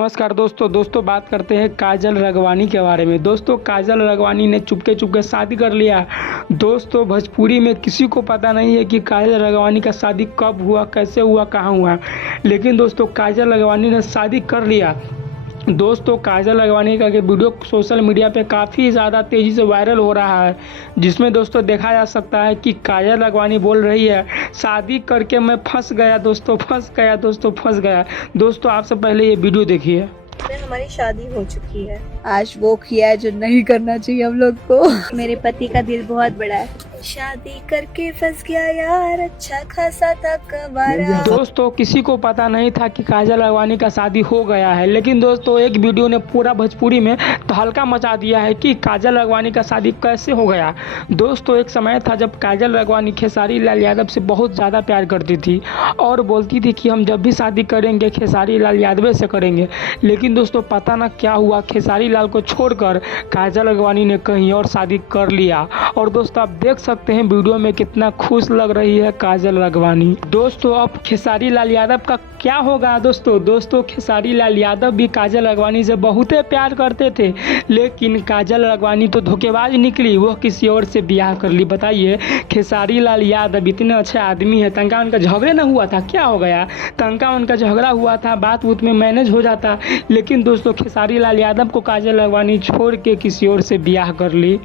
नमस्कार दोस्तों बात करते हैं काजल राघवानी के बारे में। दोस्तों काजल राघवानी ने चुपके चुपके शादी कर लिया। दोस्तों भोजपुरी में किसी को पता नहीं है कि काजल राघवानी का शादी कब हुआ, कैसे हुआ, कहाँ हुआ, लेकिन दोस्तों काजल राघवानी ने शादी कर लिया। दोस्तों काजल राघवानी का ये वीडियो सोशल मीडिया पे काफ़ी ज़्यादा तेज़ी से वायरल हो रहा है, जिसमें दोस्तों देखा जा सकता है कि काजल राघवानी बोल रही है शादी करके मैं फंस गया दोस्तों, फंस गया। दोस्तों आपसे पहले ये वीडियो देखिए। हमारी शादी हो चुकी है। आज वो किया है जो नहीं करना चाहिए हम लोग को। मेरे पति का दिल बहुत बड़ा है। शादी करके फंस गया यार, अच्छा खासा था कबारा। दोस्तों किसी को पता नहीं था कि काजल राघवानी का शादी हो गया है, लेकिन दोस्तों एक वीडियो ने पूरा भोजपुरी में तहलका मचा दिया है कि काजल राघवानी का शादी कैसे हो गया। दोस्तों एक समय था जब काजल राघवानी खेसारी लाल यादव से बहुत ज़्यादा प्यार करती थी और बोलती थी कि हम जब भी शादी करेंगे खेसारी लाल यादव से करेंगे, लेकिन दोस्तों पता ना क्या हुआ, खेसारी लाल को छोड़कर काजल राघवानी ने कहीं और शादी कर लिया। और दोस्तों आप देख सकते हैं वीडियो में कितना खुश लग रही है काजल राघवानी। दोस्तों अब खेसारी लाल यादव का क्या होगा। दोस्तों खेसारी लाल यादव भी काजल राघवानी से बहुत प्यार करते थे, लेकिन काजल राघवानी तो धोखेबाज निकली, वो किसी और से ब्याह कर ली। बताइए खेसारी लाल यादव इतने अच्छे आदमी है, तंका उनका झगड़े न हुआ था, क्या हो गया, तंका उनका झगड़ा हुआ था, बात उत में मैनेज हो जाता, लेकिन दोस्तों खेसारी लाल यादव को काजल राघवानी छोड़ के किसी और से ब्याह कर ली।